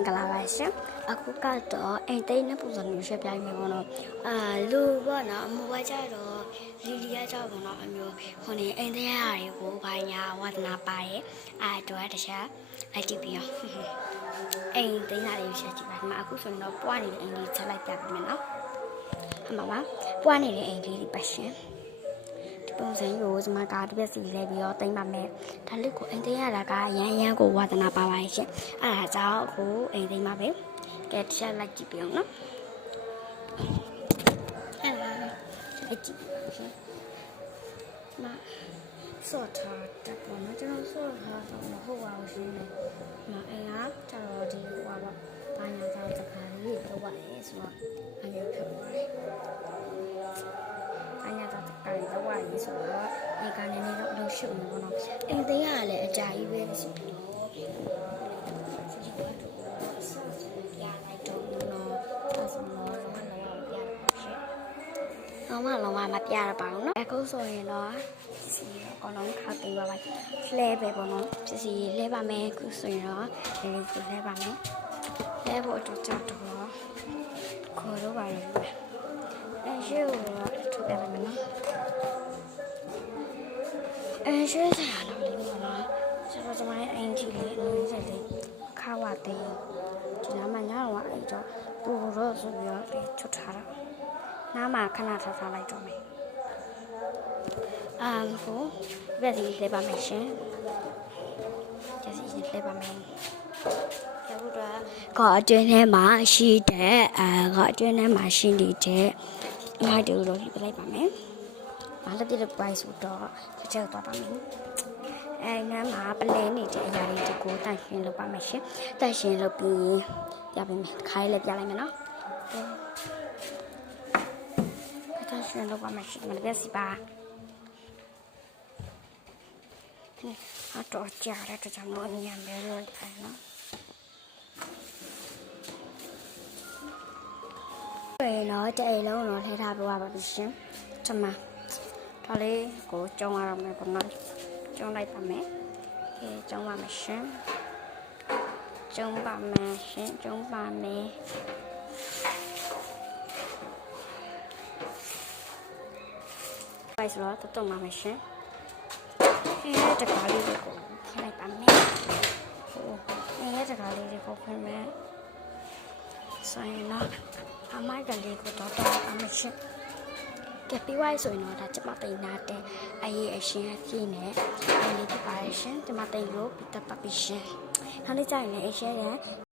င်္ဂလာပါရှင်အခုကတော့အိမ်သိမ်းတဲ့ပုံစံမျိုးရှင်းပြမယ်ပေါ့နော်လူပေါ့နော်အမူအကျတော့လီလီယာကြောင့်ပေါ့နော်အမျိုးခုနေအိမ်သိမ်းရတွေကိုဘာညာဝါသနာပါရဲ့တော့တခြားလိုက်ကြည့်ပြီးတော့အိမ်သိမ်းတာတွေရှင်းကြည့်ပါဒီမှာအခုဆိုရင်တော့ပွားနေတဲ့အိမ်လေးချက်လိုက်ပြပေးမယ်နော်အမပါပွားနေတဲ့အိမ်လေးတွေပါရှင်ပုံစံကိုဒီမှာကားတစ်ပြက်စီလဲပြီးတော့တင်ပါမယ်ဒါလေးကိုအိမ်သိမ်းရတာကရမ်းရမ်းကိုဝါသနာပါပါရှင်အဲ့ဒါကြောင့်ကိုအိမ်သိမ်းပါပဲကဲတစ်ချက်လိုက်ကြည့်ပြအောင်နော်အဲ့ဒါလိုက်ကြည့်ရှင်မစောထားတက်ပေါ်နော်ကျွန်တော်စောထားတော့မဟုတ်ပါဘူးရှင်မအိမ်ကကျတော့ဒီဟိုပါဘာညာကြောင့်တခါလေးတော့ပါလေဆိုတော့အမျိုးဖြစ်ပါတယ်တော့ဝါရေးဆိုတော့ဒီကနေနေတော့လှုပ်ရှုပ်နေပေါ့နော်အိမ်သိမ်းရလည်းအကြာကြီးပဲဆိုပြီးတော့ပြလိုက်တော့နော်ဒါဆိုတော့မလုံးဝမပြရပါဘူးနော်အခုဆိုရင်တော့စီအကောင်လုံးခါတင်ပါပါလှဲပဲပေါ့နော်ဖြစ်စီလှဲပါမယ်အခုဆိုရင်တော့ဒီလိုကိုလှဲပါမယ်လှဲဖို့အတွက်ကြောက်တော့ခေါ်တော့ပါလိမ့်မယ်ရှေ့ကတော့ထုတ်ပြလိုက်မယ်နော်ရှေ့ဆရာတော်လေးပေါ့နော်ဆရာတော်ကျမရဲ့အိမ်ကြီးလေးအလုံးစက်လေးခါဝတဲ့ဒီနားမှာညတော့အဲ့တော့ပူတော့ဆိုပြီးတော့ချွတ်ထားတာနားမှာခဏထားလိုက်တော့မယ်ဟိုဘယ်စီလဲပါမယ်ရှင်ကျစီလဲပါမယ်ကျတော့ကောအတွင်းထဲမှာရှိတဲ့ကောအတွင်းထဲမှာရှိနေတဲ့ငါတို့လိုပြလိုက်ပါမယ်။ဘာလို့ဒီလို price ဆိုတော့ချက်တော့ပါမယ်။နားမှာပလဲနေတဲ့အရာလေးတွေကိုတန့်ရှင်းလုပ်ပါမယ်ရှင်။တန့်ရှင်းလုပ်ပြီးပြပေးမယ်။ခိုင်းလည်းပြလိုက်မယ်နော်။တန့်ရှင်းလုပ်ပါမယ်ရှင်။မလည်းစီပါ။တော့ကြားရတဲ့ကြောင့်တော့ညံပဲလို့ထိုင်နော်။နော်တဲ့အိမ်လုံးတော့လှည့်ထားပြပါပါရှင်။ကျွန်မဒါလေးကိုကျုံရအောင်မယ်ပေါ့နော်။ကျုံလိုက်ပါမယ်။ကဲကျုံပါမယ်ရှင်။ကျုံပါမယ်ရှင်။ကျုံပါမယ်။ပိုက်ဆိုတော့တုံပါမယ်ရှင်။တကားလေးကိုဖွင့်လိုက်ပါမယ်။ဟိုတကားလေးကိုဖွင့်မယ်။ဆိုရင်တော့အမိုက်ကလေးကိုတော့အမရှိကပြဝိုင်းဆိုရင်တော့ဒါကျမတိန်နာတဲ့အရေးအရှင်အပြည့်နဲ့အလေးပြပါရှင်ကျမတိန်လို့ပြတ်ပါပြီရှင်နောက်နေ့ကျရင်လည်းအရှင်ရဲ့